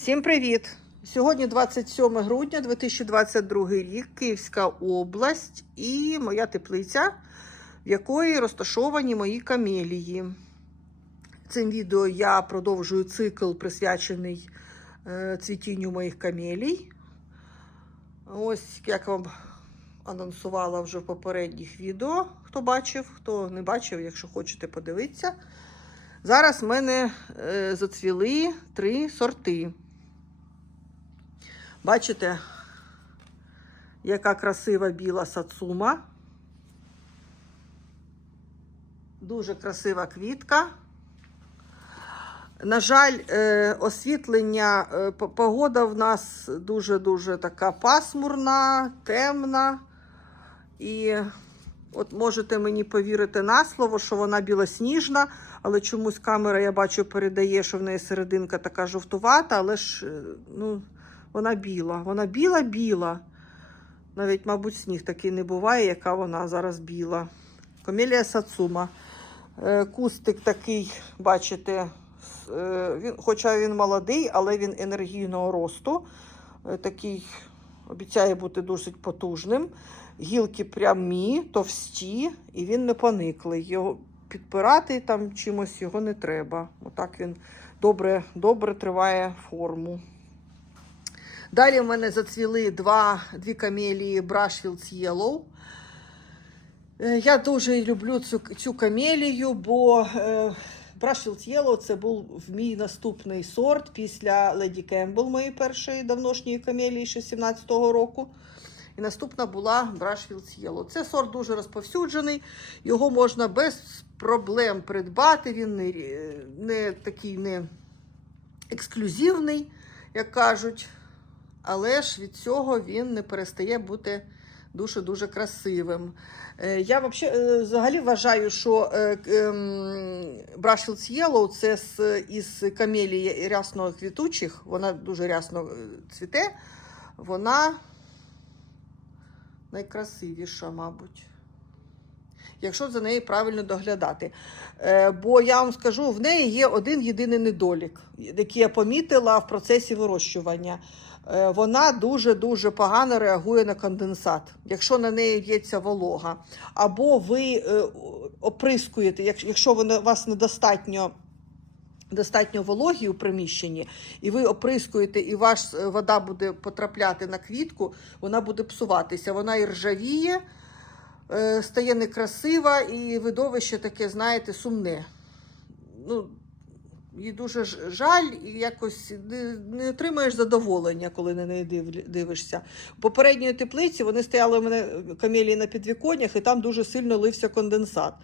Всім привіт! Сьогодні 27 грудня 2022 рік, Київська область і моя теплиця, в якої розташовані мої камелії. Цим відео я продовжую цикл, присвячений е, цвітінню моїх камелій. Ось як вам анонсувала вже в попередніх відео, хто бачив, хто не бачив, якщо хочете подивитися. Зараз в мене е, зацвіли три сорти. Бачите, яка красива біла сацума. Дуже красива квітка. На жаль, е, освітлення, е, погода в нас дуже-дуже така пасмурна, темна. І от можете мені повірити на слово, що вона білосніжна, але чомусь камера, я бачу, передає, що в неї серединка така жовтувата, але ж е, ну, вона біла. Вона біла-біла. Навіть, мабуть, сніг такий не буває, яка вона зараз біла. Комелія Сацума. Е, Кустик такий, бачите, е, він, хоча він молодий, але він енергійного росту. Е, Такий обіцяє бути досить потужним. Гілки прямі, товсті, і він не пониклий. Його підпирати там чимось його не треба. Отак він добре, добре триває форму. Далі в мене зацвіли два, дві камелії Brushfields Yellow. Е, Я дуже люблю цю, цю камелію, бо е, Brushfields Yellow це був мій наступний сорт після Lady Campbell, моєї першої давношньої камелії ще 17-го року. І наступна була Brushfields Yellow. Це сорт дуже розповсюджений, його можна без проблем придбати. Він не, не такий не ексклюзивний, як кажуть. Але ж від цього він не перестає бути дуже-дуже красивим. Е, Я е, взагалі вважаю, що е, ем, Brushfields Yellow це із камелії рясно квітучих, вона дуже рясно цвіте, вона найкрасивіша, мабуть. Якщо за нею правильно доглядати. Бо я вам скажу, в неї є один єдиний недолік, який я помітила в процесі вирощування. Е, вона дуже-дуже погано реагує на конденсат, якщо на неї в'ється волога. Або ви е, оприскуєте, якщо у вас недостатньо. Достатньо вологі у приміщенні, і ви оприскуєте, і ваша вода буде потрапляти на квітку, вона буде псуватися. Вона і ржавіє, е, стає некрасива, і видовище таке, знаєте, сумне. Ну, їй дуже жаль, і якось не, отримаєш задоволення, коли на неї дивишся. У попередньої теплиці вони стояли у мене камелії на підвіконнях, і там дуже сильно лився конденсат.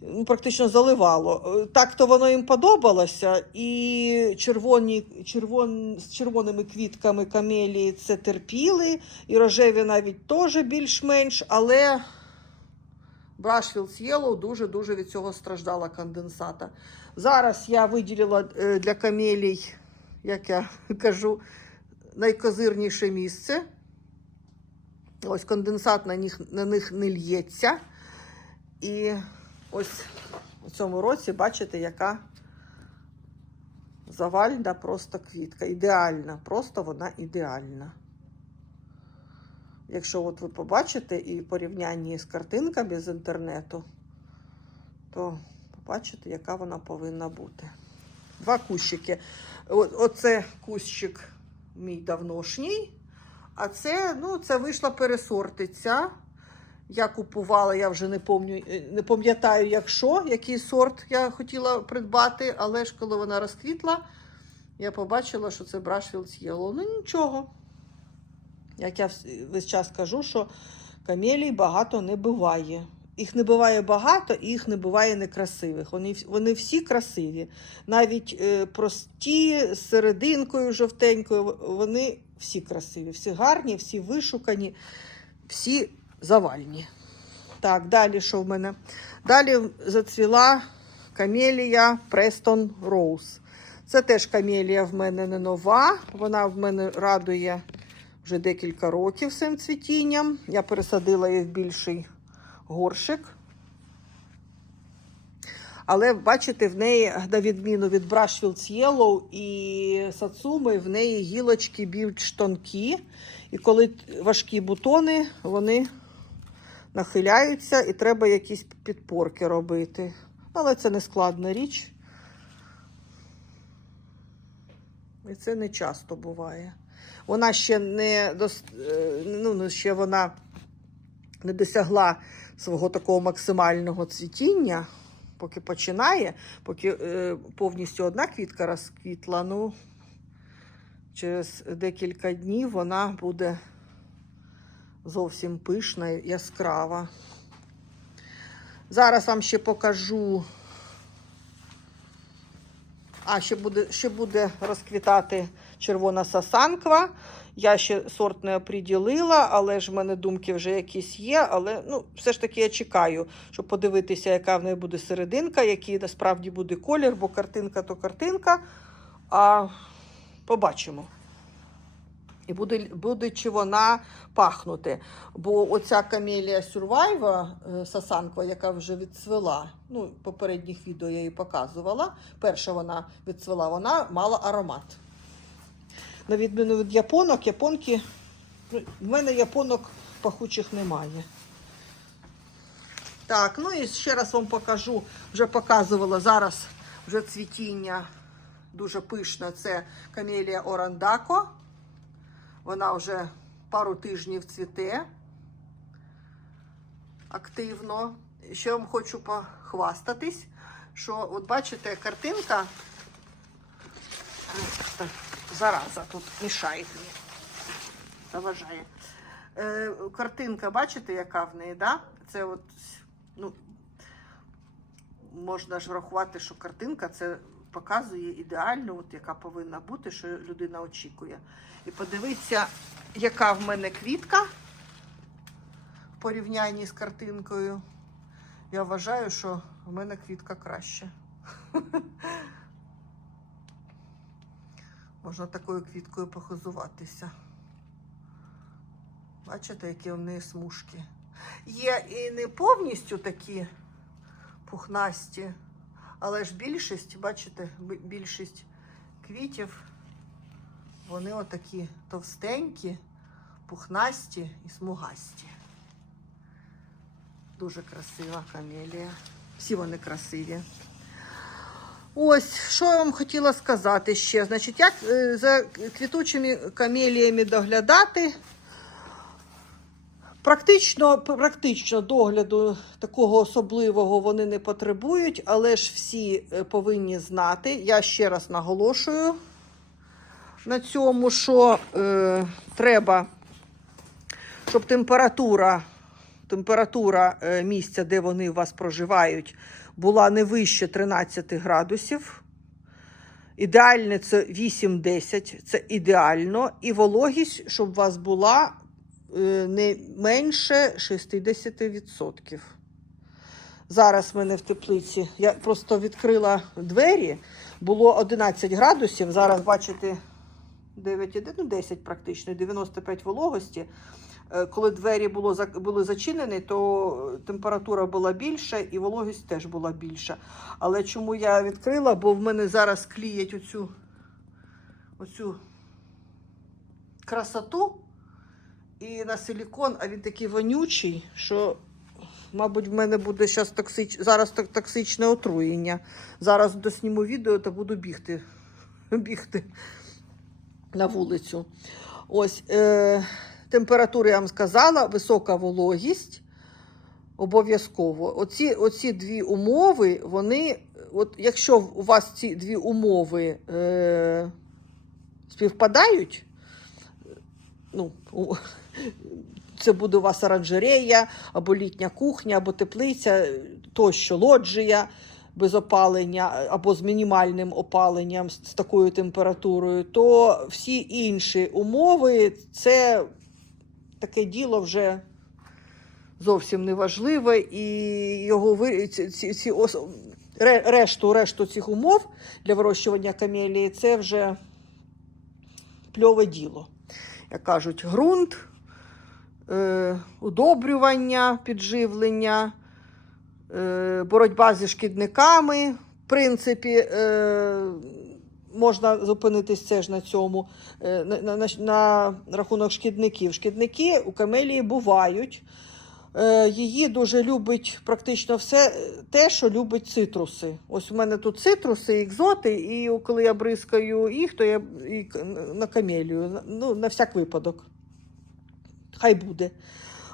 Ну, практично заливало. Е, Так то воно їм подобалося, і червоні, червон, з червоними квітками камелії це терпіли, і рожеві навіть теж більш-менш, але Brushfields Yellow дуже-дуже від цього страждала конденсата. Зараз я виділила е, для камелій, як я кажу, найкозирніше місце. Ось конденсат на них, на них не лється. І ось у цьому році, бачите, яка завальна просто квітка. Ідеальна, просто вона ідеальна. Якщо от ви побачите і в порівнянні з картинками з інтернету, то побачите, яка вона повинна бути. Два кущики. Оце кущик мій давношній, а це, ну, це вийшла пересортиця. Я купувала, я вже не пам'ятаю, не пам'ятаю, якщо, який сорт я хотіла придбати, але ж коли вона розквітла, я побачила, що це Brushfields Yellow. Ну нічого. Як я весь час кажу, що камелій багато не буває. Їх не буває багато і їх не буває некрасивих. Вони, вони всі красиві. Навіть е, прості, з серединкою жовтенькою, вони всі красиві, всі гарні, всі вишукані, всі завальні. Так, далі що в мене? Далі зацвіла камелія Preston Rose. Це теж камелія в мене не нова. Вона в мене радує вже декілька років цим цвітінням. Я пересадила її в більший горшик. Але бачите, в неї, на відміну від Brushfields Yellow і Сацуми, в неї гілочки більш тонкі. І коли важкі бутони, вони нахиляються і треба якісь підпорки робити. Але це не складна річ. І це не часто буває. Вона ще не е, ну, ну, ще вона не досягла свого такого максимального цвітіння, поки починає, поки е, повністю одна квітка розквітла, ну через декілька днів вона буде зовсім пишна, і яскрава. Зараз вам ще покажу. А, ще буде, ще буде розквітати червона сасанква. Я ще сорт не оприділила, але ж в мене думки вже якісь є. Але ну, все ж таки я чекаю, щоб подивитися, яка в неї буде серединка, який насправді буде колір, бо картинка то картинка. А побачимо. І буде, буде чи вона пахнути. Бо оця камелія Сюрвайва сасанква, яка вже відцвела, ну, попередніх відео я її показувала. Перша вона відцвела, вона мала аромат. На відміну від японок, японки. ну, В мене японок пахучих немає. Так, ну і ще раз вам покажу, вже показувала зараз вже цвітіння дуже пишне. Це камелія Орандако. Вона вже пару тижнів цвіте активно. Ще вам хочу похвастатись, що от бачите, картинка. Так, зараза тут мішає мені. Заважає. Е, картинка, бачите, яка в неї, да? Це от, ну, можна ж врахувати, що картинка це показує ідеально, от яка повинна бути, що людина очікує. І подивіться, яка в мене квітка в порівнянні з картинкою. Я вважаю, що в мене квітка краща. Можна такою квіткою похизуватися. Бачите, які в неї смужки. Є і не повністю такі пухнасті, але ж більшість, бачите, більшість квітів, вони отакі товстенькі, пухнасті і смугасті. Дуже красива камелія. Всі вони красиві. Ось, що я вам хотіла сказати ще. Значить, як е, за квітучими камеліями доглядати? Практично, практично догляду такого особливого вони не потребують, але ж всі е, повинні знати. Я ще раз наголошую на цьому, що е, треба, щоб температура, температура е, місця, де вони у вас проживають, була не вище 13 градусів. Ідеальне це 8-10, це ідеально. І вологість, щоб у вас була е, не менше 60%. Зараз в мене в теплиці. Я просто відкрила двері, було 11 градусів. Зараз, бачите, 9, ну 10 практично, 95 вологості. Е, Коли двері було, були зачинені, то температура була більша і вологість теж була більша. Але чому я відкрила? Бо в мене зараз кліять оцю, оцю красоту і на силікон, а він такий вонючий, що, мабуть, в мене буде щас токсич... зараз токсичне отруєння. Зараз досніму відео та буду бігти, бігти на вулицю. Ось е, температуру я вам сказала, висока вологість. Обов'язково. Оці, оці дві умови, вони, от якщо у вас ці дві умови е, співпадають, ну, це буде у вас оранжерея, або літня кухня, або теплиця, тощо лоджія без опалення, або з мінімальним опаленням, з такою температурою, то всі інші умови це таке діло вже зовсім не важливе, і його ці, ці, решту, решту цих умов для вирощування камелії це вже пльове діло. Як кажуть, ґрунт, е, удобрювання, підживлення, е, боротьба зі шкідниками. В принципі, е, можна зупинитись теж на цьому, е, на, на, на, рахунок шкідників. Шкідники у камелії бувають. Е, Її дуже любить практично все е, те, що любить цитруси. Ось у мене тут цитруси, екзоти, і коли я бризкаю їх, то я і на камелію, ну, на всяк випадок. Хай буде.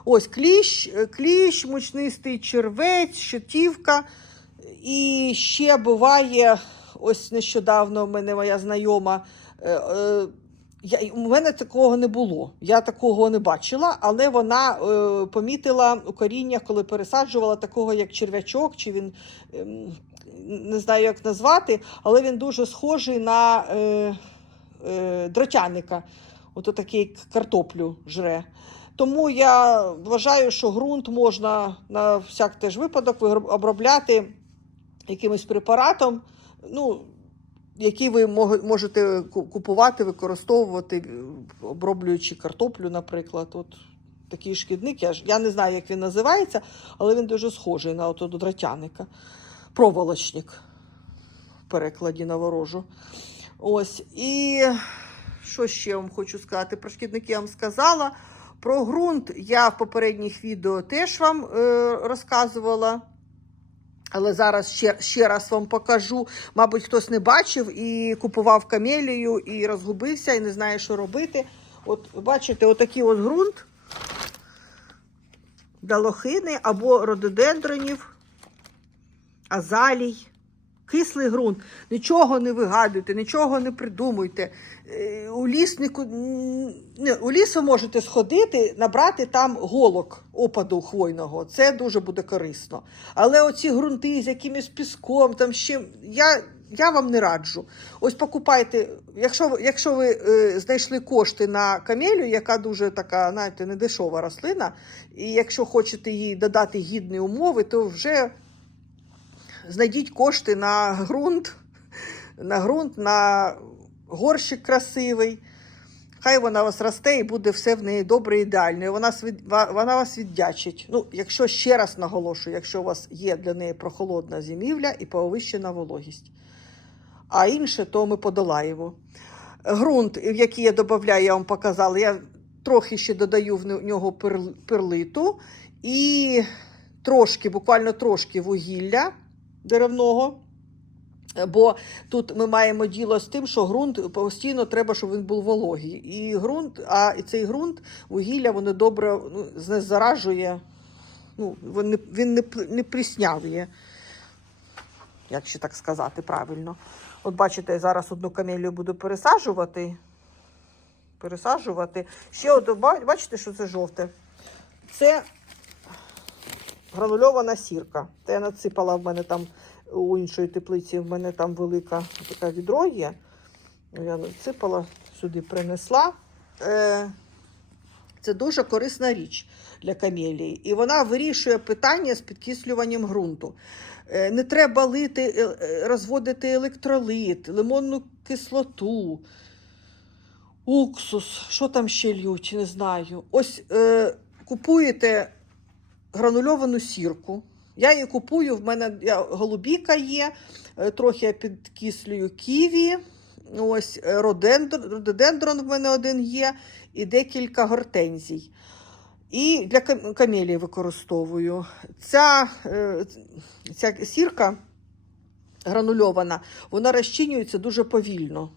Ось кліщ, кліщ, мучнистий червець, щитівка. І ще буває, ось нещодавно в мене моя знайома. е, е, я, у мене такого не було. Я такого не бачила, але вона е, помітила у коріннях, коли пересаджувала такого, як черв'ячок, чи він ем, не знаю, як назвати, але він дуже схожий на е, е, дротяника. Ото такий картоплю жре. Тому я вважаю, що ґрунт можна на всяк теж випадок обробляти якимось препаратом, ну, який ви можете купувати, використовувати, оброблюючи картоплю, наприклад. От такий шкідник. Я, ж, я не знаю, як він називається, але він дуже схожий на ото дротяника. Проволочник в перекладі на ворожу. Ось. І що ще вам хочу сказати? Про шкідники я вам сказала. Про ґрунт я в попередніх відео теж вам е, розказувала. Але зараз ще, ще раз вам покажу. Мабуть, хтось не бачив і купував камелію, і розгубився, і не знає, що робити. От бачите, отакий от ґрунт далохини або рододендронів, азалій. Кислий ґрунт. Нічого не вигадуйте, нічого не придумуйте. Е, У ліс, не, у ліс ви можете сходити, набрати там голок опаду хвойного. Це дуже буде корисно. Але оці ґрунти з якимось піском, там ще я, я вам не раджу. Ось покупайте, якщо, якщо ви е, знайшли кошти на камелю, яка дуже така, знаєте, недешова рослина, і якщо хочете їй додати гідні умови, то вже знайдіть кошти на ґрунт, на ґрунт, на горщик красивий. Хай вона вас росте і буде все в неї добре ідеально. І вона, вона вас віддячить. Ну, якщо ще раз наголошую, якщо у вас є для неї прохолодна зимівля і повищена вологість. А інше, то ми подолаємо. Ґрунт, в який я додаю, я вам показала, я трохи ще додаю в нього перлиту і трошки, буквально трошки вугілля деревного. Бо тут ми маємо діло з тим, що ґрунт постійно треба, щоб він був вологий. І ґрунт, а цей ґрунт, вугілля, воно добре ну, знезаражує, ну, він не, він не, не пріснявує, як ще так сказати правильно. От бачите, зараз одну камелію буду пересаджувати. Пересаджувати. Ще от, бачите, що це жовте? Це гранульована сірка. Це я насипала в мене там у іншої теплиці, в мене там велика така відро є. Я насипала, сюди принесла. Е, Це дуже корисна річ для камелії. І вона вирішує питання з підкислюванням ґрунту. Е, Не треба лити, е, розводити електролит, лимонну кислоту, уксус, що там ще лють, не знаю. Ось купуєте гранульовану сірку. Я її купую, в мене голубіка є, е, трохи я підкислюю ківі, ось е, родендр, рододендрон в мене один є, і декілька гортензій. І для кам- камелії використовую. Ця, е, ця сірка гранульована, вона розчинюється дуже повільно.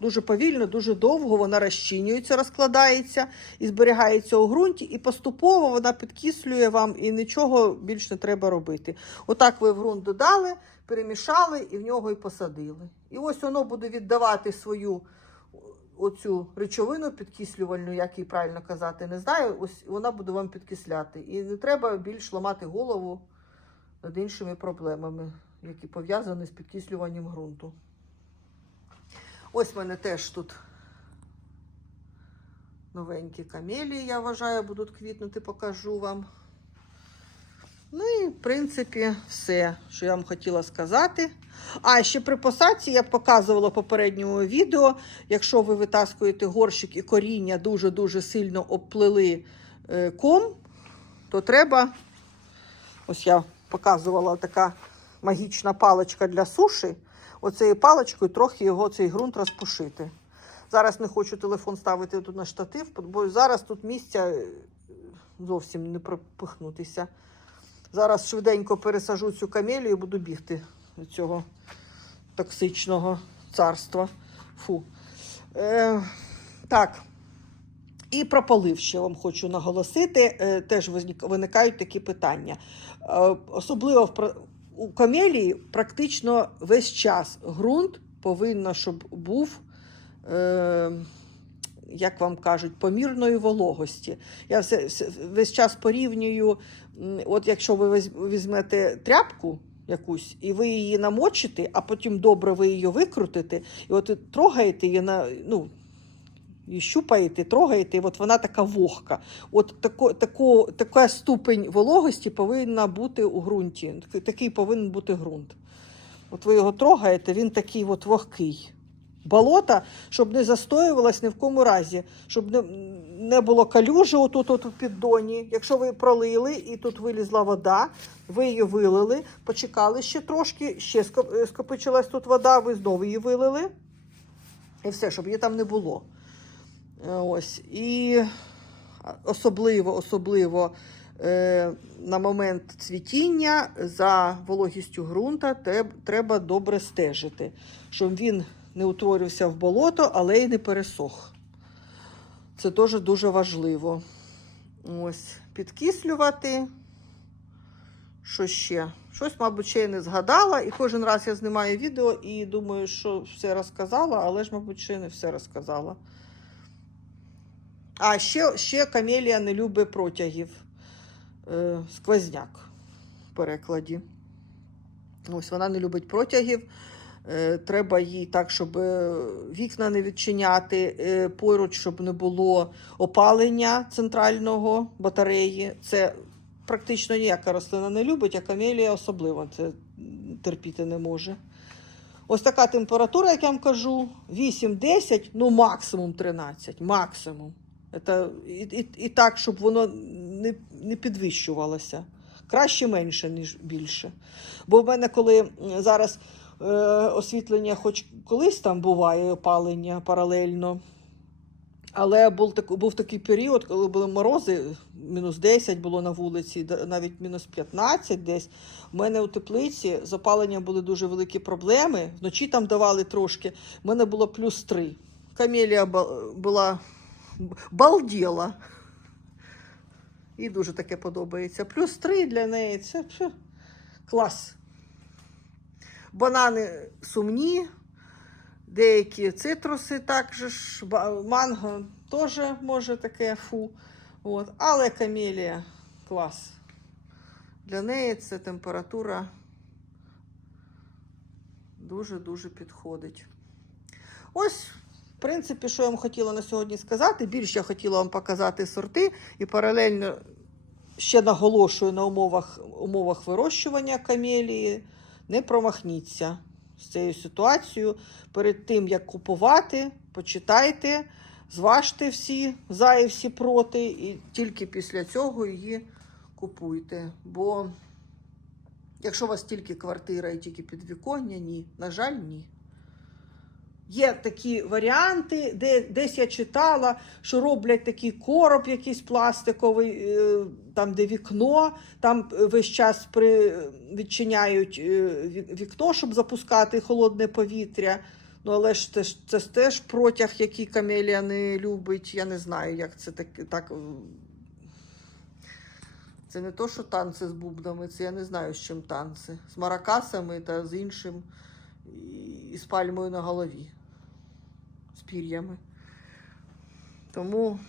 Дуже повільно, дуже довго вона розчинюється, розкладається і зберігається у ґрунті, і поступово вона підкислює вам і нічого більш не треба робити. Отак ви в ґрунт додали, перемішали і в нього і посадили. І ось воно буде віддавати свою оцю речовину підкислювальну, як її правильно казати, не знаю. Ось вона буде вам підкисляти. І не треба більш ламати голову над іншими проблемами, які пов'язані з підкислюванням ґрунту. Ось в мене теж тут новенькі камелії, я вважаю, будуть квітнути, покажу вам. Ну і, в принципі, все, що я вам хотіла сказати. А ще при посадці я показувала в попередньому відео. Якщо ви витаскуєте горщик і коріння дуже-дуже сильно обплили е, ком, то треба. Ось я показувала така магічна паличка для суші. Оцею паличкою трохи його цей ґрунт розпушити. Зараз не хочу телефон ставити тут на штатив, бо зараз тут місця е, зовсім не пропихнутися. Зараз швиденько пересажу цю камелію і буду бігти від цього токсичного царства. Фу. Е, так. І про полив ще вам хочу наголосити. Е, теж виникають такі питання. Е, особливо в, у камелії практично весь час ґрунт повинно, щоб був. Е, як вам кажуть, помірної вологості. Я все, весь час порівнюю, от якщо ви візьмете тряпку якусь, і ви її намочите, а потім добре ви її викрутите, і от трогаєте її на. Ну, і щупаєте, трогаєте, і от вона така вогка. От тако, тако, така ступень вологості повинна бути у ґрунті. Такий- повинен бути ґрунт. От ви його трогаєте, він такий от вогкий. Болота, щоб не застоювалось ні в кому разі, щоб не, не було калюжі отут от у піддоні. Якщо ви пролили і тут вилізла вода, ви її вилили, почекали ще трошки, ще скопичилась тут вода, ви знову її вилили. І все, щоб її там не було. Е, Ось. І особливо, особливо е, на момент цвітіння за вологістю ґрунта треба добре стежити, щоб він не утворився в болото, але й не пересох. Це теж дуже важливо. Ось, підкислювати. Що ще? Щось, мабуть, ще я не згадала. І кожен раз я знімаю відео і думаю, що все розказала, але ж, мабуть, ще не все розказала. А ще, ще камелія не любить протягів. Е, сквозняк в перекладі. Ось вона не любить протягів. Е, треба їй так, щоб е, вікна не відчиняти, е, поруч, щоб не було опалення центрального батареї. Це практично ніяка рослина не любить, а камелія особливо це терпіти не може. Ось така температура, як я вам кажу, 8-10, ну максимум 13. Максимум. Це, і, і, і так, щоб воно не, не підвищувалося. Краще менше, ніж більше. Бо в мене, коли зараз е, освітлення, хоч колись там буває опалення паралельно. Але був, так, був такий період, коли були морози, мінус 10 було на вулиці, навіть мінус 15 десь. У мене у теплиці з опаленням були дуже великі проблеми. Вночі там давали трошки. У мене було плюс 3. Камелія була балділа. Їй дуже таке подобається. Плюс 3 для неї це пф, клас. Банани сумні, деякі цитруси також, манго теж може таке фу. От. Але камелія клас. Для неї це температура дуже-дуже підходить. Ось, в принципі, що я вам хотіла на сьогодні сказати. Більше я хотіла вам показати сорти і паралельно ще наголошую на умовах, умовах вирощування камелії. Не промахніться з цією ситуацією. Перед тим, як купувати, почитайте, зважте всі за і всі проти, і тільки після цього її купуйте. Бо якщо у вас тільки квартира і тільки підвіконня, ні. На жаль, ні. Є такі варіанти, де десь я читала, що роблять такий короб якийсь пластиковий, е, там, де вікно, там е, весь час при, відчиняють е, вікно, щоб запускати холодне повітря. Ну, але ж це, це теж протяг, який камелія не любить. Я не знаю, як це так. так. Це не то, що танці з бубнами, це я не знаю, з чим танці. З маракасами та з іншим, і- з пальмою на голові, з пір'ями. Тому,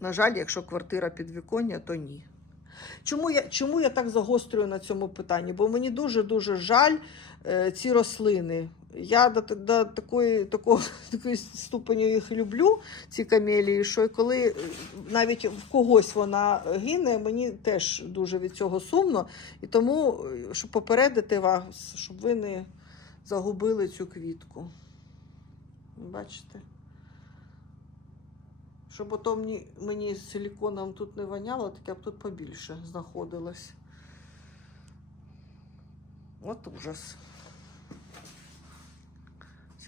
на жаль, якщо квартира підвіконня, то ні. Чому я, чому я так загострюю на цьому питанні? Бо мені дуже-дуже жаль е, ці рослини. Я до, до такої, такого, такої ступеню їх люблю, ці камелії, що і коли е, навіть в когось вона гине, мені теж дуже від цього сумно. І тому, е, щоб попередити вас, щоб ви не загубили цю квітку. Бачите? Щоб ото мені, мені силіконом тут не воняло, так я б тут побільше знаходилась. От ужас.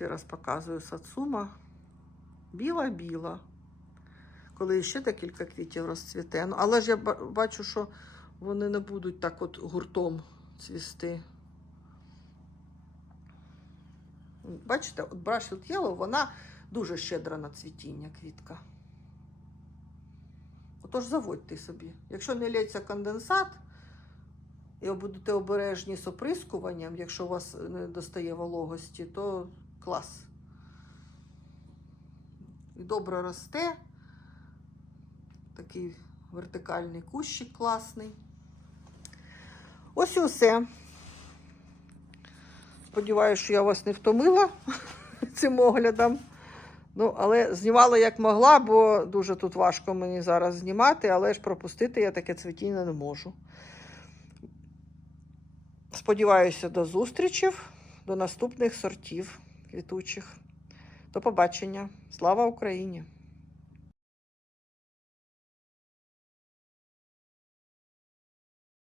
Ще раз показую сацума. Біла-біла. Коли ще декілька квітів розцвіте. Ну, але ж я бачу, що вони не будуть так от гуртом цвісти. Бачите, от Brushfield Yellow, вона дуже щедра на цвітіння квітка. Отож заводьте собі. Якщо не лється конденсат, і будете обережні з оприскуванням, якщо у вас не достає вологості, то клас. І добре росте. Такий вертикальний кущик класний. Ось і все. Сподіваюся, що я вас не втомила цим оглядом. Ну, але знімала як могла, бо дуже тут важко мені зараз знімати, але ж пропустити я таке цвітіння не можу. Сподіваюся, до зустрічі, до наступних сортів квітучих. До побачення. Слава Україні!